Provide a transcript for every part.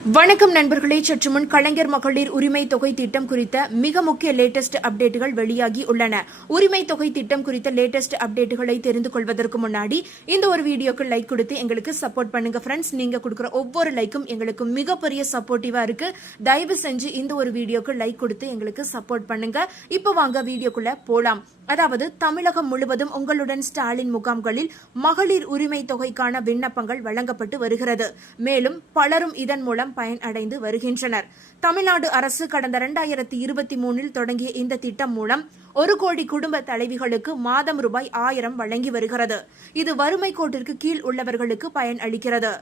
வணக்கம் நண்பர்களே, சற்று முன் கலைஞர் மகளிர் உரிமை தொகை திட்டம் குறித்த மிக முக்கிய லேட்டஸ்ட் அப்டேட்டுகள் வெளியாகி உள்ளன. உரிமை தொகை திட்டம் குறித்த லேட்டஸ்ட் அப்டேட்டுகளை தெரிந்து கொள்வதற்கு முன்னாடி இந்த ஒரு வீடியோக்கு லைக் கொடுத்து எங்களுக்கு சப்போர்ட் பண்ணுங்க ஃப்ரெண்ட்ஸ். நீங்க கொடுக்குற ஒவ்வொரு லைக்கும் எங்களுக்கு மிகப்பெரிய சப்போர்ட்டிவா இருக்கு. தயவு செஞ்சு இந்த ஒரு வீடியோக்கு லைக் கொடுத்து எங்களுக்கு சப்போர்ட் பண்ணுங்க. இப்போ வாங்க வீடியோக்குள்ள போலாம். அதாவது தமிழகம் முழுவதும் உங்களுடன் ஸ்டாலின் முகாம்களில் மகளிர் உரிமை தொகைக்கான விண்ணப்பங்கள் வழங்கப்பட்டு வருகிறது. மேலும் பலரும் இதன் மூலம் பயன் அடைந்து வருகின்றனர். தமிழ்நாடு அரசு கடந்த 2023 தொடங்கிய இந்த திட்டம் மூலம் 1 கோடி குடும்ப தலைவிகளுக்கு மாதம் ரூபாய் 1000 வழங்கி வருகிறது. இது வறுமை கோட்டிற்கு கீழ் உள்ளவர்களுக்கு பயன் அளிக்கிறது.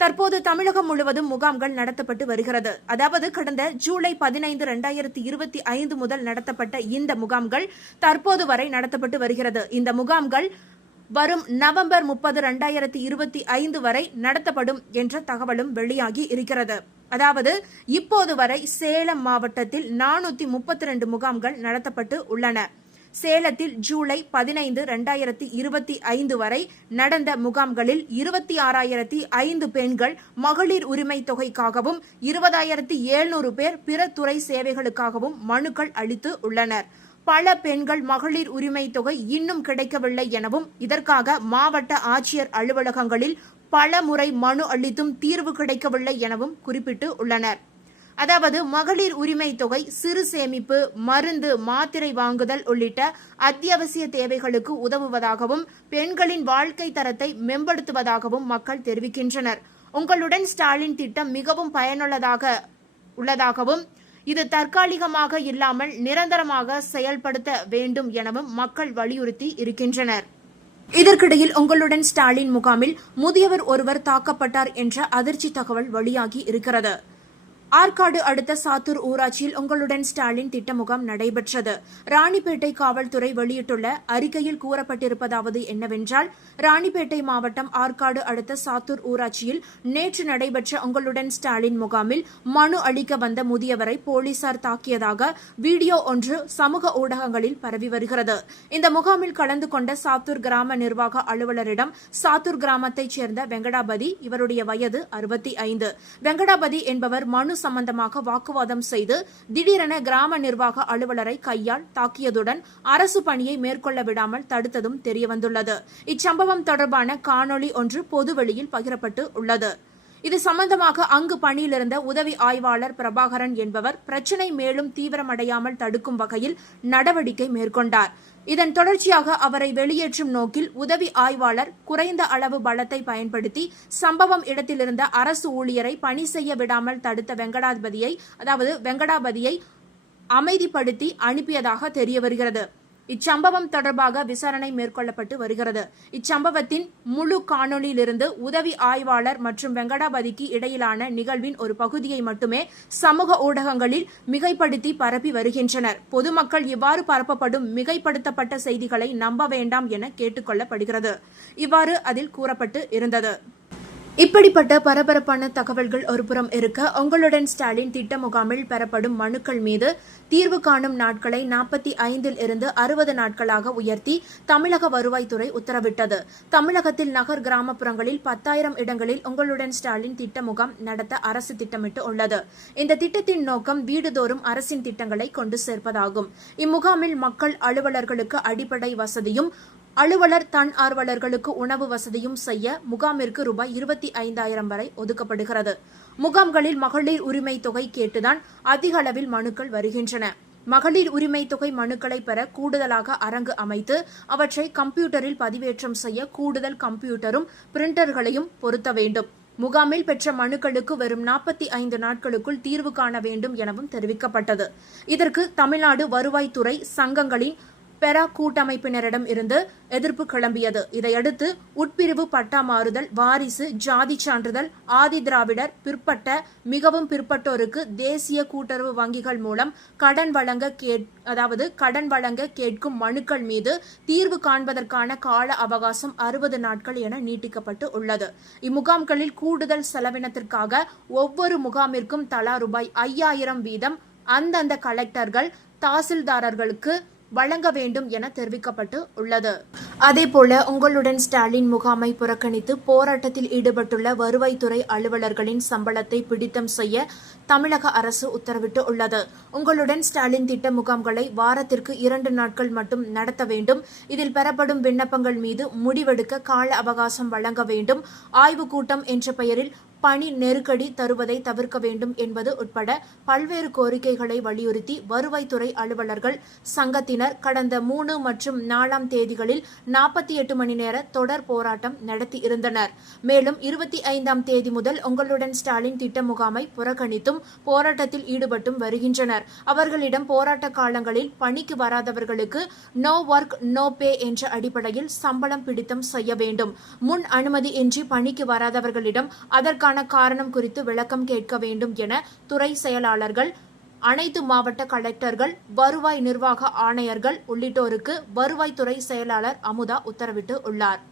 தற்போது தமிழகம் முழுவதும் முகாம்கள் நடத்தப்பட்டு வருகிறது. அதாவது கடந்த ஜூலை 15, 2025 முதல் நடத்தப்பட்ட இந்த முகாம்கள் தற்போது வரை நடத்தப்பட்டு வருகிறது. இந்த முகாம்கள் வரும் நவம்பர் 30, 2025 வரை நடத்தப்படும் என்ற தகவலும் வெளியாகி இருக்கிறது. அதாவது இப்போது வரை சேலம் மாவட்டத்தில் 432 முகாம்கள் நடத்தப்பட்டு உள்ளன. சேலத்தில் ஜூலை 15, 2025 வரை நடந்த முகாம்களில் 26,005 பெண்கள் மகளிர் உரிமை தொகைக்காகவும் 20,700 பேர் பிற துறை சேவைகளுக்காகவும் மனுக்கள் அளித்து உள்ளனர். பல பெண்கள் மகளிர் உரிமை தொகை இன்னும் கிடைக்கவில்லை எனவும் இதற்காக மாவட்ட ஆட்சியர் அலுவலகங்களில் பல முறை மனு அளித்தும் தீர்வு கிடைக்கவில்லை எனவும் குறிப்பிட்டு உள்ளனர். அதாவது மகளிர் உரிமை தொகை சிறு சேமிப்பு, மருந்து, மாத்திரை வாங்குதல் உள்ளிட்ட அத்தியாவசிய தேவைகளுக்கு உதவுவதாகவும் பெண்களின் வாழ்க்கை தரத்தை மேம்படுத்துவதாகவும் மக்கள் தெரிவிக்கின்றனர். உங்களுடன் ஸ்டாலின் திட்டம் மிகவும் பயனுள்ளதாக உள்ளதாகவும் இது தற்காலிகமாக இல்லாமல் நிரந்தரமாக செயல்படுத்த வேண்டும் எனவும் மக்கள் வலியுறுத்தி இருக்கின்றனர். இதற்கிடையில் உங்களுடன் ஸ்டாலின் முகாமில் முதியவர் ஒருவர் தாக்கப்பட்டார் என்ற அதிர்ச்சி தகவல் வெளியாகி இருக்கிறது. ஆற்காடு அடுத்த சாத்தூர் ஊராட்சியில் உங்களுடன் ஸ்டாலின் திட்ட முகாம் நடைபெற்றது. ராணிப்பேட்டை காவல்துறை வெளியிட்டுள்ள அறிக்கையில் கூறப்பட்டிருப்பதாவது என்னவென்றால், ராணிப்பேட்டை மாவட்டம் ஆற்காடு அடுத்த சாத்தூர் ஊராட்சியில் நேற்று நடைபெற்ற உங்களுடன் ஸ்டாலின் முகாமில் மனு அளிக்க வந்த முதியவரை போலீசார் தாக்கியதாக வீடியோ ஒன்று சமூக ஊடகங்களில் பரவி வருகிறது. இந்த முகாமில் கலந்து கொண்ட சாத்தூர் கிராம நிர்வாக அலுவலரிடம் சாத்தூர் கிராமத்தைச் சேர்ந்த வெங்கடாபதி, இவருடைய வயது 65. வெங்கடாபதி என்பவர் மனு சம்பந்தமாக வாக்குவாதம் செய்து திடீரென கிராம நிர்வாக அலுவலரை கையால் தாக்கியதுடன் அரசு பணியை மேற்கொள்ள விடாமல் தடுத்ததும் தெரியவந்துள்ளது. இச்சம்பவம் தொடர்பான காணொலி ஒன்று பொதுவெளியில் பகிரப்பட்டு உள்ளது. இது சம்பந்தமாக அங்கு பணியிலிருந்த உதவி ஆய்வாளர் பிரபாகரன் என்பவர் பிரச்சினை மேலும் தீவிரமடையாமல் தடுக்கும் வகையில் நடவடிக்கை மேற்கொண்டார். இதன் தொடர்ச்சியாக அவரை வெளியேற்றும் நோக்கில் உதவி ஆய்வாளர் குறைந்த அளவு பலத்தை பயன்படுத்தி சம்பவம் இடத்திலிருந்த அரசு ஊழியரை பணி செய்ய விடாமல் தடுத்த வெங்கடாபதியை அமைதிப்படுத்தி அனுப்பியதாக தெரியவருகிறது. இச்சம்பவம் தொடர்பாக விசாரணை மேற்கொள்ளப்பட்டு வருகிறது. இச்சம்பவத்தின் முழு காணொலியிலிருந்து உதவி ஆய்வாளர் மற்றும் வெங்கடாபதிக்கு இடையிலான நிகழ்வின் ஒரு பகுதியை மட்டுமே சமூக ஊடகங்களில் மிகைப்படுத்தி பரப்பி வருகின்றனர். பொதுமக்கள் இவ்வாறு பரப்பப்படும் மிகைப்படுத்தப்பட்ட செய்திகளை நம்ப வேண்டாம் என கேட்டுக் கொள்ளப்படுகிறது. இவ்வாறு அதில் கூறப்பட்டு இருந்தது. இப்படிப்பட்ட பரபரப்பான தகவல்கள் ஒருபுறம் இருக்க, உங்களுடன் ஸ்டாலின் திட்ட முகாமில் பெறப்படும் மனுக்கள் மீது தீர்வு காணும் நாட்களை 45 இருந்து 60 நாட்களாக உயர்த்தி தமிழக வருவாய்த்துறை உத்தரவிட்டது. தமிழகத்தில் நகர் கிராமப்புறங்களில் 10,000 இடங்களில் உங்களுடன் ஸ்டாலின் திட்ட முகாம் நடத்த அரசு திட்டமிட்டு உள்ளது. இந்த திட்டத்தின் நோக்கம் வீடுதோறும் அரசின் திட்டங்களை கொண்டு சேர்ப்பதாகும். இம்முகாமில் மக்கள் அலுவலர்களுக்கு அடிப்படை வசதியும் அலுவலர் தன் ஆர்வலர்களுக்கு உணவு வசதியும் செய்ய முகாமிற்கு ரூபாய் 25,000 வரை ஒதுக்கப்படுகிறது. முகாம்களில் மகளிர் உரிமை தொகை கேட்டுதான் அதிக அளவில் மனுக்கள் வருகின்றன. மகளிர் உரிமை தொகை மனுக்களை பெற கூடுதலாக அரங்கு அமைத்து அவற்றை கம்ப்யூட்டரில் பதிவேற்றம் செய்ய கூடுதல் கம்ப்யூட்டரும் பிரிண்டர்களையும் பொருத்த வேண்டும். முகாமில் பெற்ற மனுக்களுக்கு வெறும் 45 நாட்களுக்குள் தீர்வு காண வேண்டும் எனவும் தெரிவிக்கப்பட்டது. இதற்கு தமிழ்நாடு வருவாய்த்துறை சங்கங்களின் பெரா கூட்டமைப்பினரிடம் இருந்து எதிர்ப்பு கிளம்பியது. இதையடுத்து உட்பிரிவு பட்டா மாறுதல், வாரிசு, ஜாதி சான்றிதழ், ஆதி திராவிடர், பிற்பட்ட, மிகவும் பிற்பட்டோருக்கு தேசிய கூட்டுறவு வங்கிகள் மூலம் கடன் வழங்க கேட்கும் மனுக்கள் மீது தீர்வு காண்பதற்கான கால அவகாசம் 60 நாட்கள் என நீட்டிக்கப்பட்டு உள்ளது. இம்முகாம்களில் கூடுதல் செலவினத்திற்காக ஒவ்வொரு முகாமிற்கும் தலா ரூபாய் 5,000 வீதம் அந்தந்த கலெக்டர்கள், தாசில்தாரர்களுக்கு வழங்க வேண்டும் என தெரிவிக்கப்பட்டு உள்ளது. அதேபோல உங்களுடன் ஸ்டாலின் முகாமை புறக்கணித்து போராட்டத்தில் ஈடுபட்டுள்ள வருவாய்த்துறை அலுவலர்களின் சம்பளத்தை பிடித்தம் செய்ய தமிழக அரசு உத்தரவிட்டு உள்ளது. உங்களுடன் ஸ்டாலின் திட்ட முகாம்களை வாரத்திற்கு 2 நாட்கள் மட்டும் நடத்த வேண்டும். இதில் பெறப்படும் விண்ணப்பங்கள் மீது முடிவெடுக்க கால அவகாசம் வழங்க வேண்டும். ஆய்வுக் கூட்டம் என்ற பெயரில் பணி நெருக்கடி தருவதை தவிர்க்க வேண்டும் என்பது உட்பட பல்வேறு கோரிக்கைகளை வலியுறுத்தி வருவாய்த்துறை அலுவலர்கள் சங்கத்தினர் கடந்த 3 மற்றும் 4 தேதிகளில் 48 மணி நேர தொடர் போராட்டம் நடத்தி இருந்தனர். மேலும் 25 தேதி முதல் உங்களுடன் ஸ்டாலின் திட்ட முகாமை புறக்கணித்தும் போராட்டத்தில் ஈடுபட்டும் வருகின்றனர். அவர்களிடம் போராட்ட காலங்களில் பணிக்கு வராதவர்களுக்கு நோ ஒர்க் நோ பே என்ற அடிப்படையில் சம்பளம் பிடித்தம் செய்ய வேண்டும். முன் அனுமதி இன்றி பணிக்கு வராதவர்களிடம் அதற்கான காரணம் குறித்து விளக்கம் கேட்க வேண்டும் என துறை செயலாளர்கள், அனைத்து மாவட்ட கலெக்டர்கள், வருவாய் நிர்வாக ஆணையர்கள் உள்ளிட்டோருக்கு வருவாய்த்துறை செயலாளர் அமுதா உத்தரவிட்டு உள்ளார்.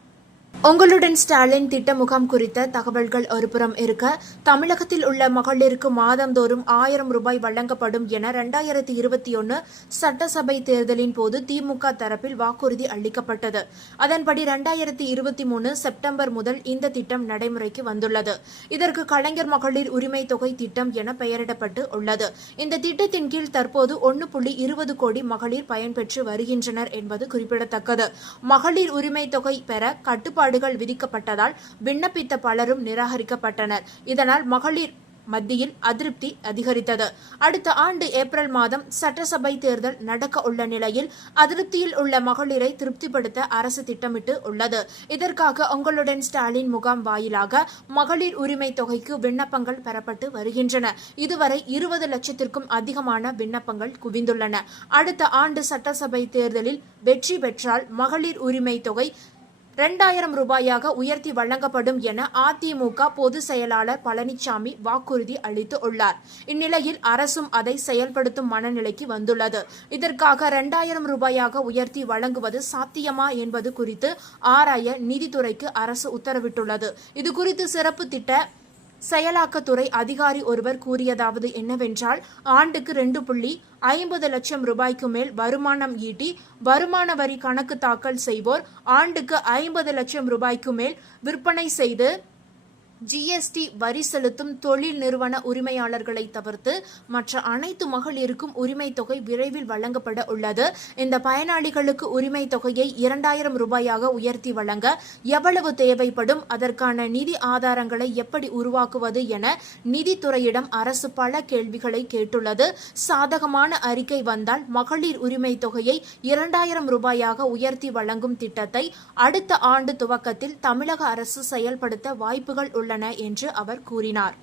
உங்களுடன் ஸ்டாலின் திட்ட முகாம் குறித்த தகவல்கள் ஒருபுறம் இருக்க, தமிழகத்தில் உள்ள மகளிருக்கு மாதந்தோறும் 1000 ரூபாய் வழங்கப்படும் என 2021 சட்டசபை தேர்தலின் போது திமுக தரப்பில் வாக்குறுதி அளிக்கப்பட்டது. அதன்படி 2023 செப்டம்பர் முதல் இந்த திட்டம் நடைமுறைக்கு வந்துள்ளது. இதற்கு கலைஞர் மகளிர் உரிமை தொகை திட்டம் என பெயரிடப்பட்டு உள்ளது. இந்த திட்டத்தின் கீழ் தற்போது 1.20 கோடி மகளிர் பயன்பெற்று வருகின்றனர் என்பது குறிப்பிடத்தக்கது. மகளிர் உரிமை தொகை பெற கட்டுப்பாடுகள் விதிக்கப்பட்டதால் விண்ணப்பித்த பலரும் நிராகரிக்கப்பட்டனர். இதனால் மகளிர் மத்தியில் அதிருப்தி அதிகரித்தது. அடுத்த ஆண்டு ஏப்ரல் மாதம் சட்டசபை தேர்தல் நடக்க உள்ள நிலையில் அதிருப்தியில் உள்ள மகளிரை திருப்திப்படுத்த அரசு திட்டமிட்டு உள்ளது. இதற்காக உங்களுடன் ஸ்டாலின் முகாம் வாயிலாக மகளிர் உரிமை தொகைக்கு விண்ணப்பங்கள் பெறப்பட்டு வருகின்றன. இதுவரை 20 லட்சத்திற்கும் அதிகமான விண்ணப்பங்கள் குவிந்துள்ளன. அடுத்த ஆண்டு சட்டசபை தேர்தலில் வெற்றி பெற்றால் மகளிர் உரிமை தொகை 2000 ரூபாயாக உயர்த்தி வழங்கப்படும் என அதிமுக பொதுச் செயலாளர் பழனிசாமி வாக்குறுதி அளித்து உள்ளார். இந்நிலையில் அரசும் அதை செயல்படுத்தும் மனநிலைக்கு வந்துள்ளது. இதற்காக 2000 ரூபாயாக உயர்த்தி வழங்குவது சாத்தியமா என்பது குறித்து ஆராய நீதித்துறைக்கு அரசு உத்தரவிட்டுள்ளது. இதுகுறித்து சிறப்பு திட்ட செயலாக்கத்துறை அதிகாரி ஒருவர் கூறியதாவது என்னவென்றால், ஆண்டுக்கு 2.50 லட்சம் ரூபாய்க்கு மேல் வருமானம் ஈட்டி வருமான வரி கணக்கு தாக்கல் செய்வோர், ஆண்டுக்கு 50 லட்சம் ரூபாய்க்கு மேல் விற்பனை செய்து ஜிஎஸ்டி வரி செலுத்தும் தொழில் நிறுவன உரிமையாளர்களை தவிர்த்து மற்ற அனைத்து மகளிருக்கும் உரிமை தொகை விரைவில் வழங்கப்பட உள்ளது. இந்த பயனாளிகளுக்கு உரிமை தொகையை 2000 ரூபாயாக உயர்த்தி வழங்க எவ்வளவு தேவைப்படும், அதற்கான நிதி ஆதாரங்களை எப்படி உருவாக்குவது என நிதித்துறையிடம் அரசு பல கேள்விகளை கேட்டுள்ளது. சாதகமான அறிக்கை வந்தால் மகளிர் உரிமை தொகையை 2000 ரூபாயாக உயர்த்தி வழங்கும் திட்டத்தை அடுத்த ஆண்டு துவக்கத்தில் தமிழக அரசு செயல்படுத்த வாய்ப்புகள் உள்ளன என்று அவர் கூறினார்.